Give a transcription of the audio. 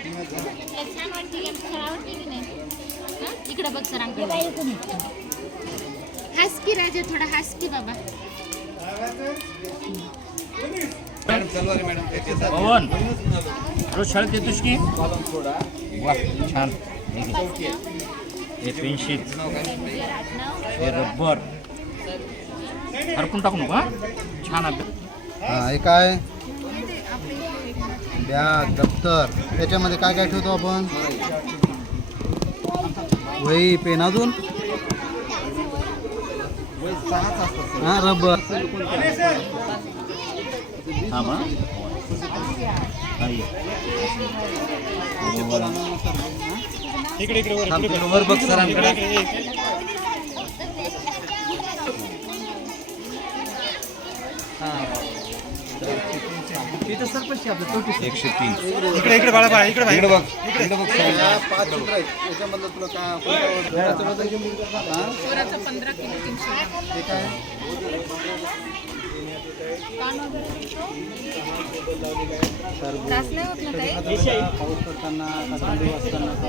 छान वाटते आवडते की नाही हं? इकडे बघ सरांकडे हास की राजा थोडा हास की बाबा. पवन रोज शाळेत येतोस की? वा छान. हे पेन्सिल हे रबर. हरकून टाकू नका? छान अभ्यास. हा हे काय? बॅग दप्तर. त्याच्यामध्ये काय काय ठेवतो आपण? वही पेन अजून? हा रबर. हा वर बघ सरांकडे. एकशे तीन. इकडे इकडे बाळा बाळा इकडे इकडे बघ. इकडे. बघ याच्यामधलं तुला काय? हा? हे? काय? पाऊस पडताना का